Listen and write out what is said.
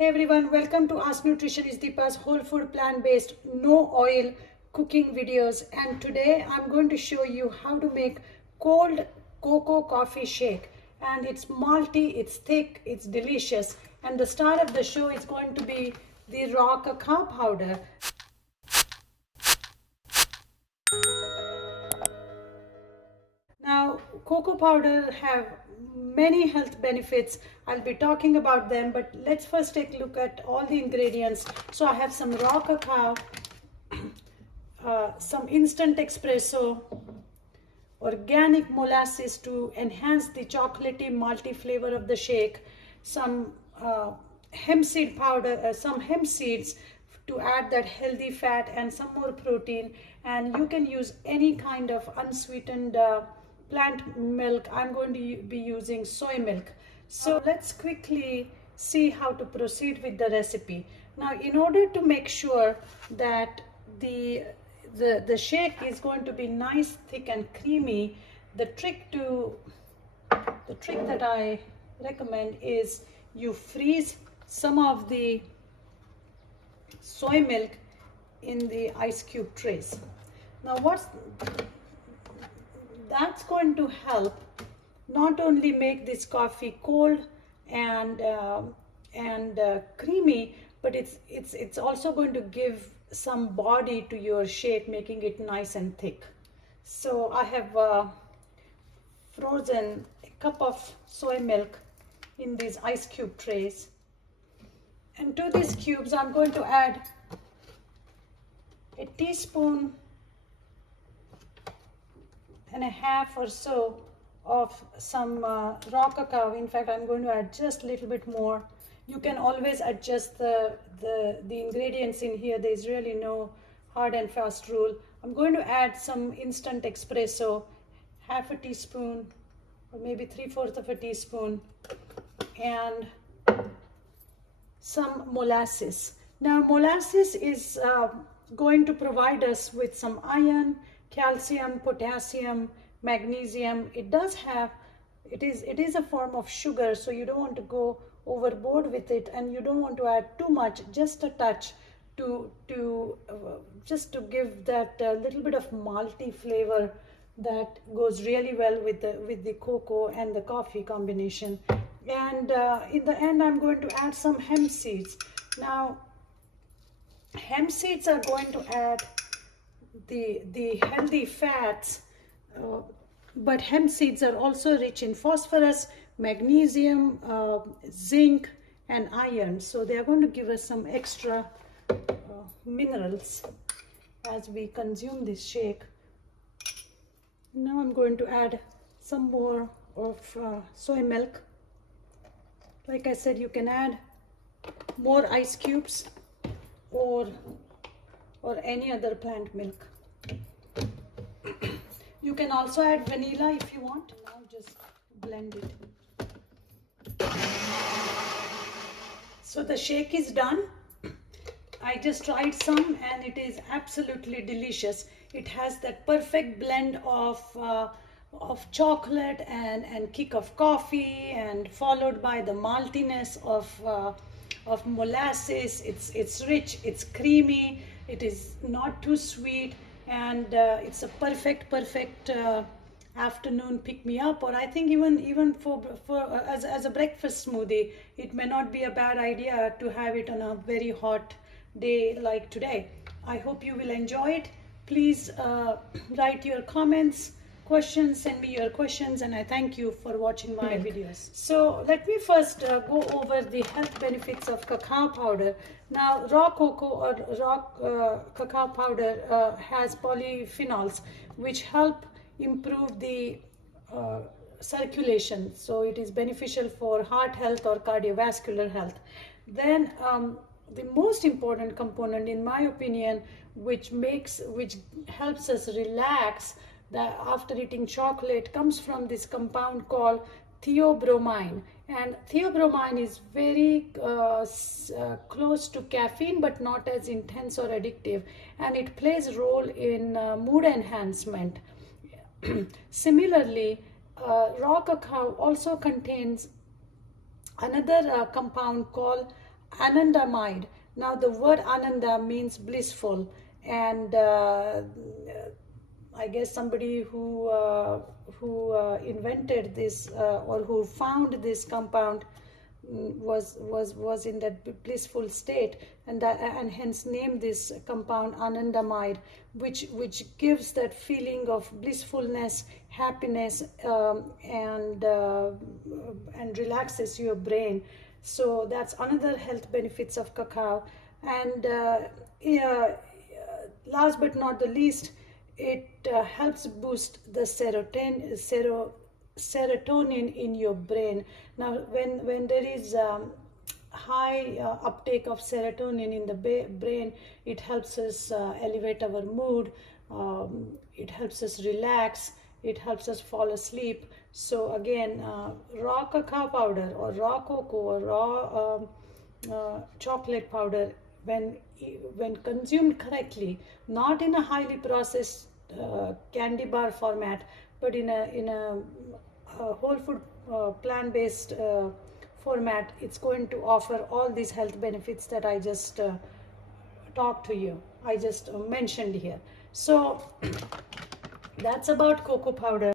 Hey everyone, welcome to Ask Nutritionist Deepa's whole food plant-based no oil cooking videos, and today I'm going to show you how to make cold cocoa coffee shake. And it's malty, it's thick, it's delicious, and the star of the show is going to be the raw cacao powder. Now, cocoa powder have many health benefits. I'll be talking about them, but let's first take a look at all the ingredients. So I have some raw cacao, some instant espresso, organic molasses to enhance the chocolatey malty flavor of the shake, some hemp seed powder, some hemp seeds to add that healthy fat and some more protein. And you can use any kind of unsweetened plant milk. I'm going to be using soy milk. So let's quickly see how to proceed with the recipe. Now, in order to make sure that the shake is going to be nice, thick and creamy, the trick that I recommend is you freeze some of the soy milk in the ice cube trays. Now that's going to help not only make this coffee cold and creamy, but it's also going to give some body to your shake, making it nice and thick. So I have frozen a cup of soy milk in these ice cube trays, and to these cubes I'm going to add a teaspoon and a half or so of some raw cacao. In fact, I'm going to add just a little bit more. You can always adjust the ingredients in here. There's really no hard and fast rule. I'm going to add some instant espresso, half a teaspoon or maybe 3/4 of a teaspoon, and some molasses. Now, molasses is going to provide us with some iron, calcium, potassium, magnesium. It is a form of sugar, so you don't want to go overboard with it, and you don't want to add too much, just a touch just to give that little bit of malty flavor that goes really well with the cocoa and the coffee combination. And in the end, I'm going to add some hemp seeds. Now, hemp seeds are going to add the healthy fats, but hemp seeds are also rich in phosphorus, magnesium, zinc and iron, so they are going to give us some extra minerals as we consume this shake. Now I'm going to add some more of soy milk. Like I said, you can add more ice cubes or any other plant milk. You can also add vanilla if you want. Now just blend it. So the shake is done. I just tried some and it is absolutely delicious. It has that perfect blend of chocolate and kick of coffee, and followed by the maltiness of molasses. It's rich, it's creamy, it is not too sweet, and it's a perfect afternoon pick me up, or I think even for as a breakfast smoothie. It may not be a bad idea to have it on a very hot day like today. I hope you will enjoy it. Please write your comments, questions, send me your questions, and I thank you for watching my videos. So let me first go over the health benefits of cacao powder. Now, raw cocoa or raw cacao powder has polyphenols which help improve the circulation, so it is beneficial for heart health or cardiovascular health. Then the most important component, in my opinion, which helps us relax after eating chocolate, comes from this compound called theobromine. And theobromine is very close to caffeine, but not as intense or addictive, and it plays a role in mood enhancement. Similarly, raw cacao also contains another compound called anandamide. Now the word ananda means blissful, and I guess somebody who invented this or who found this compound was in that blissful state, and hence named this compound anandamide, which gives that feeling of blissfulness, happiness, and relaxes your brain. So that's another health benefits of cacao. And yeah, last but not the least, it helps boost the serotonin in your brain. Now, when there is high uptake of serotonin in the brain, it helps us elevate our mood. It helps us relax. It helps us fall asleep. So again, raw cacao powder or raw cocoa or raw chocolate powder, when consumed correctly, not in a highly processed candy bar format, but in a whole food plant-based format, it's going to offer all these health benefits that I just talked to you. I just mentioned here. So that's about cocoa powder.